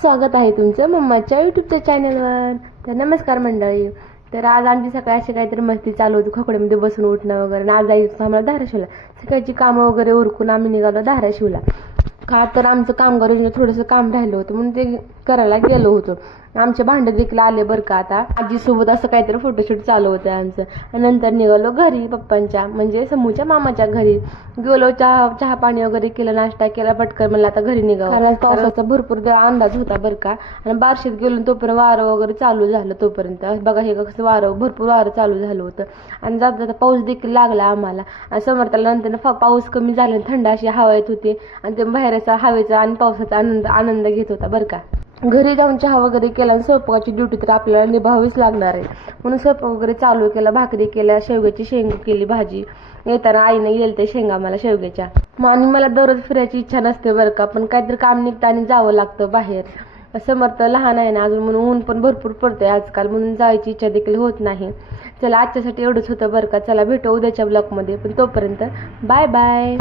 स्वागत आहे तुमचं मम्माच्या यूट्यूबच्या चॅनलवर. तर नमस्कार मंडळी. तर आज आमची सकाळी अशी काहीतरी मस्ती चालू होती, खोकड्यामध्ये बसून उठणं वगैरे. आणि आज जायचं आम्हाला धाराशिवला. सकाळची कामं वगैरे उरकून आम्ही निघालो धाराशिवला. का तर आमचं कामगार योजनेत थोडंसं काम राहिलं होतं म्हणून ते करायला गेलो होतो. आमचे भांडे देखील आले बरं का. आता आजीसोबत असं काहीतरी फोटोशूट चालू होतं आमचं. आणि नंतर निघालो घरी, पप्पांच्या म्हणजे समूच्या मामाच्या घरी गेलो. चहा पाणी वगैरे केलं, नाश्ता केला, पटकन म्हणलं आता घरी निघावं. कारण पावसाचा भरपूर अंदाज होता बरं का. आणि बारशीत गेलो तोपर्यंत वारं वगैरे चालू झालं. तोपर्यंत बघा हे कसं वारं, भरपूर वारं चालू झालं होतं. आणि जाता जाता पाऊस देखील लागला आम्हाला. आणि समर्थाला नंतर पाऊस कमी झाला, थंड अशी हवा येत होती. आणि ते बाहेरचा हवेचा आणि पावसाचा आनंद घेत होता बरं का. घरी जाऊन चहा वगैरे केला आणि स्वयंपाकाची ड्युटी तर आपल्याला निभावीच लागणार आहे म्हणून स्वयंपाक वगैरे चालू केला. भाकरी केल्या, शेवग्याची शेंग केली भाजी. येताना आईने गेलं ते शेंगा मला शेवग्याच्या. आणि मला दररोज फिरायची इच्छा नसते बरं का, पण काहीतरी काम निघतं आणि जावं लागतं बाहेर. समर्थ लहान आहे ना अजून, म्हणून ऊन पण भरपूर पडतंय आजकाल, म्हणून जायची इच्छा देखील होत नाही. चला आजच्यासाठी एवढंच होतं बरं का. चला भेटू उद्याच्या ब्लॉगमध्ये, पण तोपर्यंत बाय बाय.